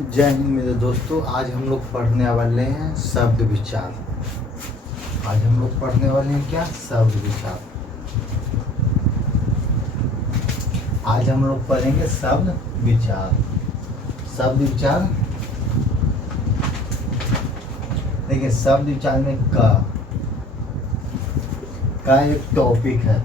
जय हिंद मेरे दोस्तों। आज हम लोग पढ़ने वाले हैं शब्द विचार। आज हम लोग पढ़ने वाले हैं क्या? शब्द विचार। आज हम लोग पढ़ेंगे शब्द विचार। शब्द विचार देखिए, शब्द विचार में का एक टॉपिक है।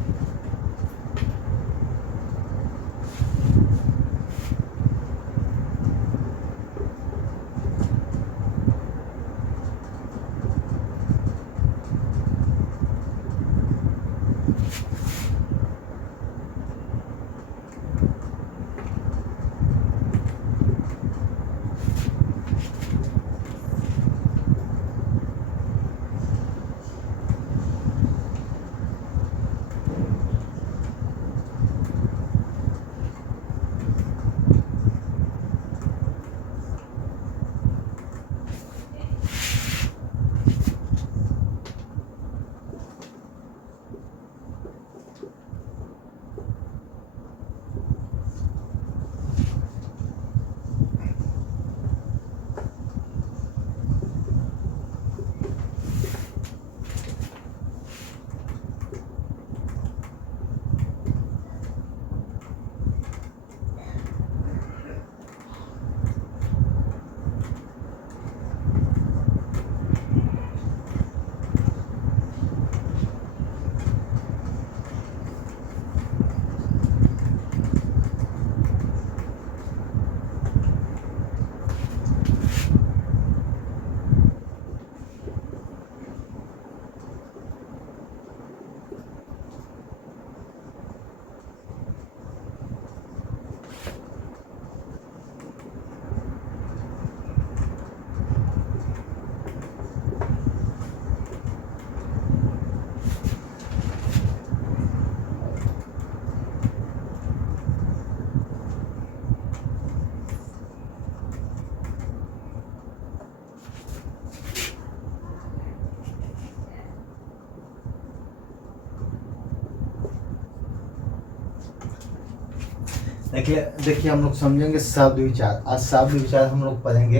देखिए हम लोग समझेंगे शब्द विचार। आज शब्द विचार हम लोग पढ़ेंगे।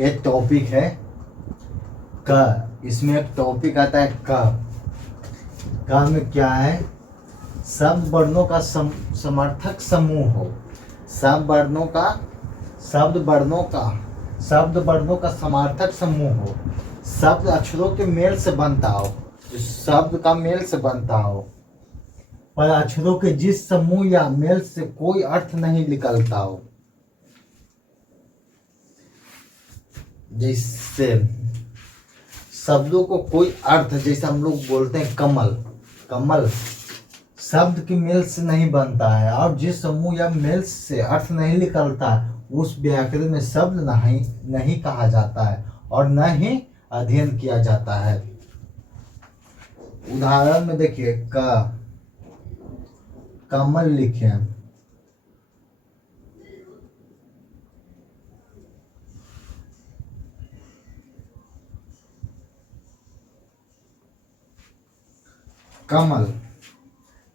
एक टॉपिक है क। इसमें एक टॉपिक आता है क में क्या है? शब्द वर्णों का समर्थक समूह हो। शब्द वर्णों का समर्थक समूह हो। शब्द अक्षरों के मेल से बनता हो। जो शब्द का मेल से बनता हो, पर अक्षरों के जिस समूह या मेल से कोई अर्थ नहीं निकलता हो। जिससे शब्दों को कोई अर्थ, जैसे हम लोग बोलते हैं कमल शब्द के मेल से नहीं बनता है, और जिस समूह या मेल से अर्थ नहीं निकलता है उस व्याकरण में शब्द नहीं कहा जाता है और न ही अध्ययन किया जाता है। उदाहरण में देखिए, कमल लिखे,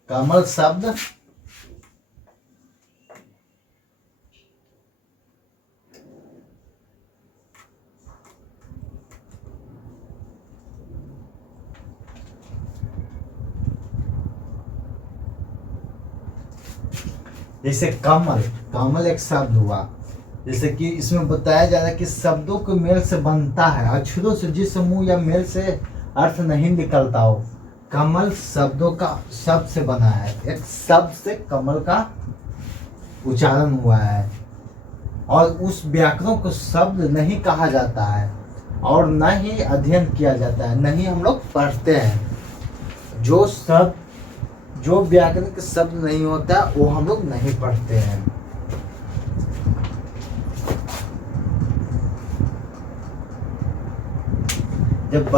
कमल शब्द जैसे कमल एक शब्द हुआ। जैसे कि इसमें बताया जा रहा है कि शब्दों के मेल से बनता है, अक्षरों से जिस समूह या मेल से अर्थ नहीं निकलता हो। कमल शब्द से बना है। एक शब्द से कमल का उच्चारण हुआ है, और उस व्याकरण को शब्द नहीं कहा जाता है और न ही अध्ययन किया जाता है, न ही हम लोग पढ़ते हैं। जो व्याकरण के शब्द नहीं होता वो हम लोग नहीं पढ़ते हैं। जब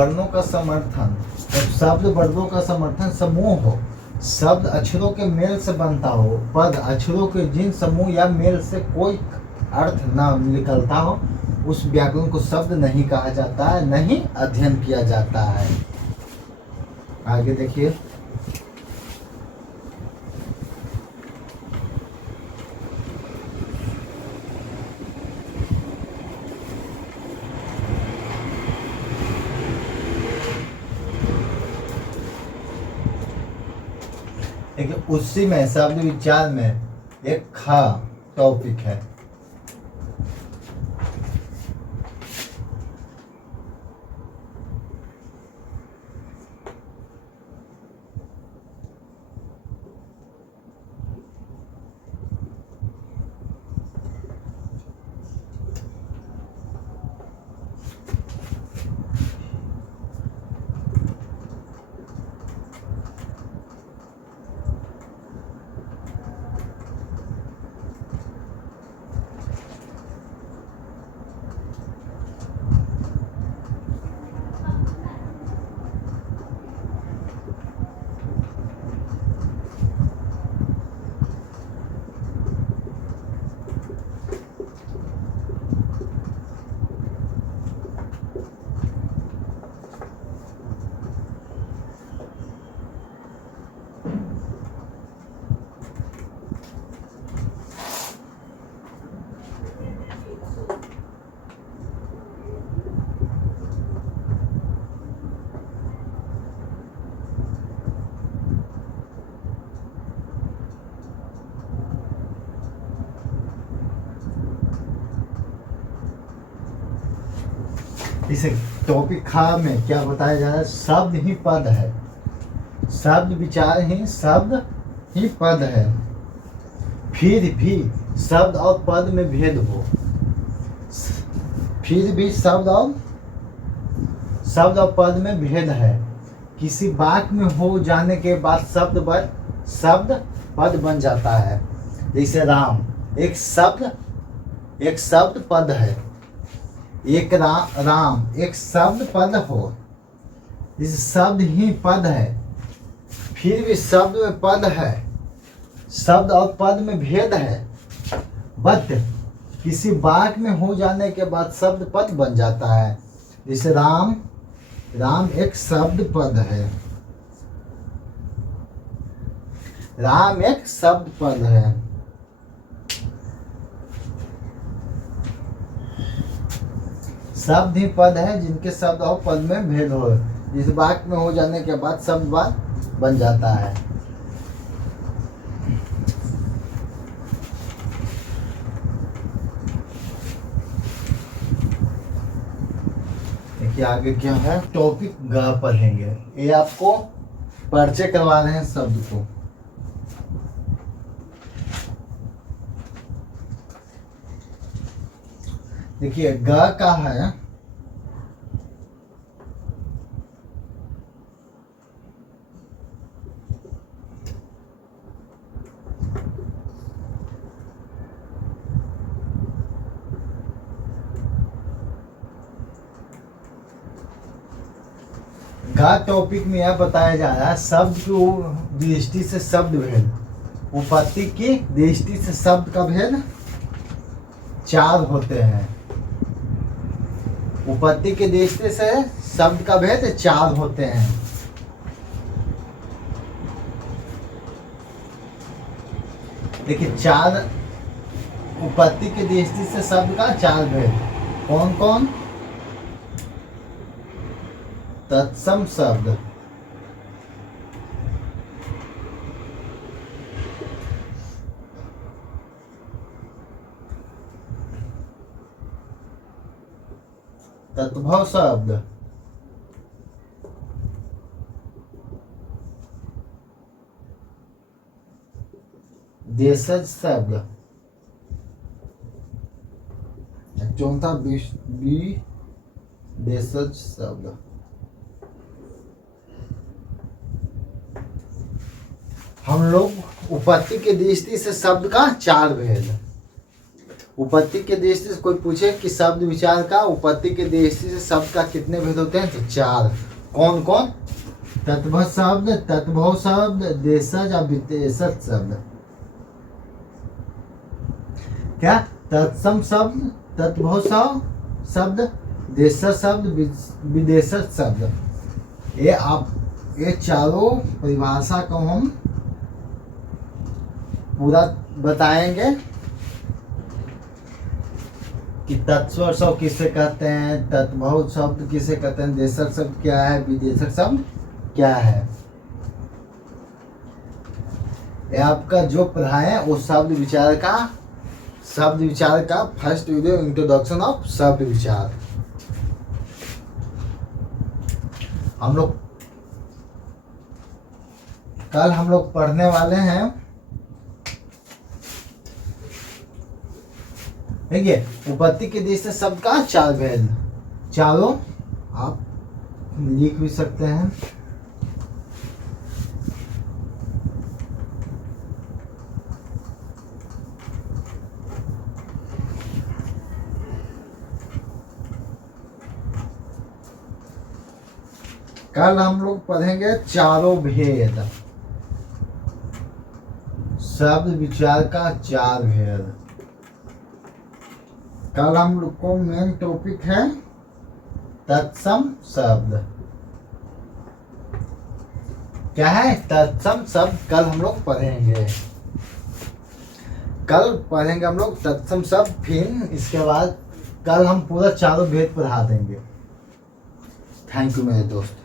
शब्द वर्णों का समर्थन समूह हो, शब्द अक्षरों के मेल से बनता हो, पद अक्षरों के जिन समूह या मेल से कोई अर्थ न निकलता हो, उस व्याकरण को शब्द नहीं कहा जाता है, न ही अध्ययन किया जाता है। आगे देखिए, लेकिन उसी में शब्द विचार में एक खा टॉपिक है। इसे टॉपिक खा में क्या बताया जा रहा है, शब्द ही पद है, शब्द विचार ही शब्द ही पद है। फिर भी शब्द और पद में भेद हो, फिर भी शब्द और पद में भेद है। किसी वाक्य में हो जाने के बाद शब्द पद बन जाता है। जैसे राम एक शब्द पद है, एक राम एक शब्द पद हो, इस शब्द ही पद है। फिर भी शब्द में पद है, शब्द और पद में भेद है। बट किसी वाक्य में हो जाने के बाद शब्द पद बन जाता है। जैसे राम एक शब्द पद है, राम एक शब्द पद है। शब्द ही पद है जिनके शब्द और पद में भेद हो, इस वाक्य में हो जाने के बाद शब्द बन जाता है। देखिए आगे क्या है, टॉपिक ग पढ़ेंगे। ये आपको परिचय करवा रहे हैं शब्द को। देखिए ग का है गा टॉपिक में यह बताया जा रहा है शब्द की दृष्टि से शब्द भेद, उपपत्ति की दृष्टि से शब्द का भेद 4 होते हैं। उपपत्ति के दृष्टि से शब्द का भेद 4 होते हैं। देखिए 4 उपपत्ति की दृष्टि से शब्द का 4 भेद कौन कौन? तत्सम शब्द, तत्भव शब्द, देशज शब्द, चौथा देशज शब्द। हम लोग उपपत्ति के दृष्टि से शब्द का 4 भेद, उपपत्ति के दृष्टि से कोई पूछे कि शब्द विचार का उपपत्ति के दृष्टि से शब्द का कितने भेद होते हैं, तो 4। कौन कौन? तत्भव शब्द, तत्भव शब्द, देशज और विदेशज शब्द। क्या? तत्सम शब्द, तत्भव शब्द, देशज शब्द, विदेशज शब्द। ये चारों परिभाषा को हम पूरा बताएंगे कि तत्स्वर शब्द किसे कहते हैं, तत्भव शब्द किसे कहते हैं, देशक शब्द क्या है, विदेशक शब्द क्या है। ये आपका जो पढ़ाए हैं वो शब्द विचार का फर्स्ट वीडियो, इंट्रोडक्शन ऑफ शब्द विचार। कल हम लोग पढ़ने वाले हैं, देखिए उपपत्ति के देश से शब्द का 4 भेद। चारों आप लिख भी सकते हैं। कल हम लोग पढ़ेंगे चारों भेद, शब्द विचार का 4 भेद। कल हम लोग को मेन टॉपिक है तत्सम शब्द। क्या है तत्सम शब्द? कल हम लोग पढ़ेंगे। कल पढ़ेंगे हम लोग तत्सम शब्द, फिर इसके बाद कल हम पूरा चारों भेद पढ़ा देंगे। थैंक यू मेरे दोस्त।